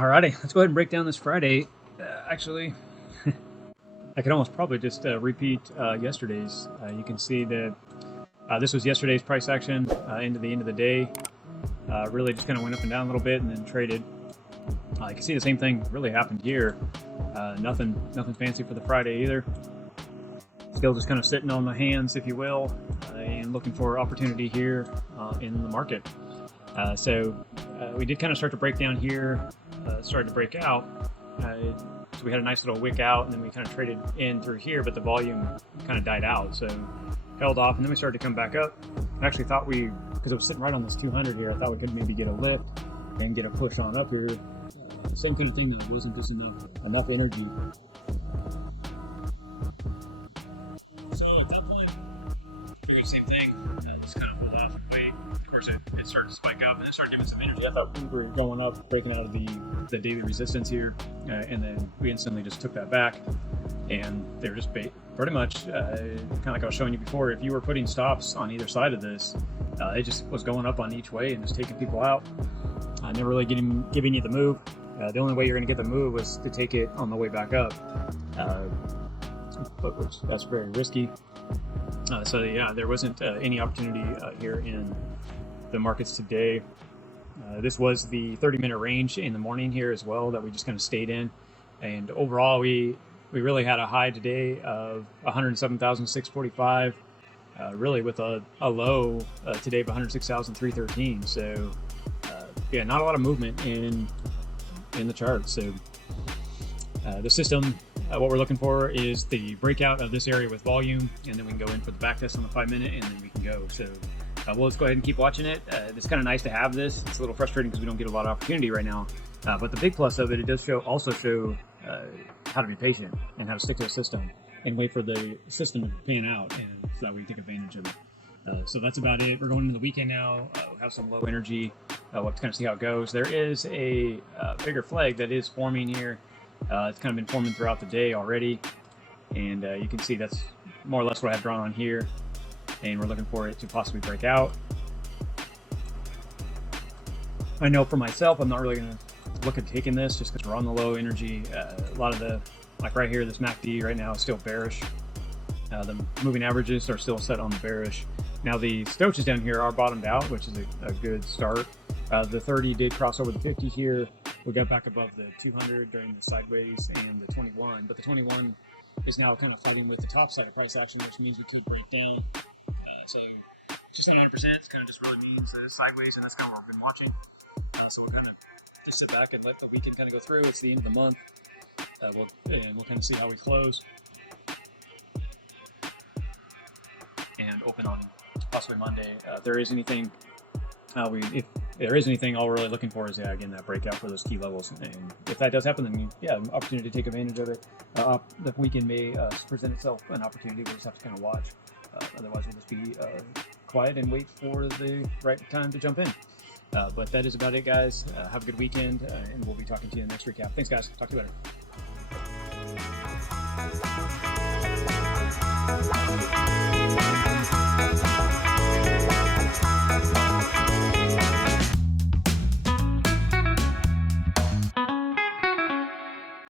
Alrighty, let's go ahead and break down this Friday. Actually, I could almost probably just repeat yesterday's. You can see that this was yesterday's price action into the end of the day. Really just kind of went up and down a little bit and then traded. You can see the same thing really happened here. Nothing fancy for the Friday either. Still just kind of sitting on the hands, if you will, and looking for opportunity here in the market. So we did kind of start to break down here, started to break out. So we had a nice little wick out, and then we kind of traded in through here, but the volume kind of died out. So held off, and then we started to come back up. I actually thought because it was sitting right on this 200 here, I thought we could maybe get a lift and get a push on up here. Same kind of thing, though. It wasn't just enough energy. So at that point, figured the same thing. Just kind of hold off and wait. Of course, it started to spike up and it started giving some energy. I thought we were going up, breaking out of the daily resistance here, and then we instantly just took that back. And they were just pretty much kind of like I was showing you before. If you were putting stops on either side of this, it just was going up on each way and just taking people out. Never really giving you the move. The only way you're going to get the move was to take it on the way back up, but that's very risky. So yeah, there wasn't any opportunity here in the markets today. This was the 30-minute range in the morning here as well that we just kind of stayed in, and overall we really had a high today of 107,645, really with a low today of 106,313. So yeah, not a lot of movement in the chart. So the system, what we're looking for is the breakout of this area with volume, and then we can go in for the back test on the 5-minute, and then we can go. So we'll just go ahead and keep watching it. It's kind of nice to have this. It's a little frustrating because we don't get a lot of opportunity right now, but the big plus of it does also show how to be patient and how to stick to a system and wait for the system to pan out, and so that we take advantage of it. So that's about it. We're going into the weekend now. We have some low energy. We'll have to kind of see how it goes. There is a bigger flag that is forming here. It's kind of been forming throughout the day already, and you can see that's more or less what I have drawn on here, and we're looking for it to possibly break out. I know for myself, I'm not really going to look at taking this just because we're on the low energy. A lot of like right here, this MACD right now is still bearish. The moving averages are still set on the bearish. Now the stochages down here are bottomed out, which is a good start. The 30 did cross over the 50 here. We got back above the 200 during the sideways and the 21, but the 21 is now kind of fighting with the top side of price action, which means we could break down. So it's just not 100%. It kind of just really means that it's sideways, and that's kind of what we've been watching. So we'll kind of just sit back and let the weekend kind of go through. It's the end of the month. We'll kind of see how we close and open on possibly Monday. If there is anything, all we're really looking for is again that breakout for those key levels. And if that does happen, then yeah, an opportunity to take advantage of it. The weekend may present itself an opportunity. We'll just have to kind of watch. Otherwise, we'll just be quiet and wait for the right time to jump in. But that is about it, guys. Have a good weekend, and we'll be talking to you in the next recap. Thanks, guys. Talk to you later.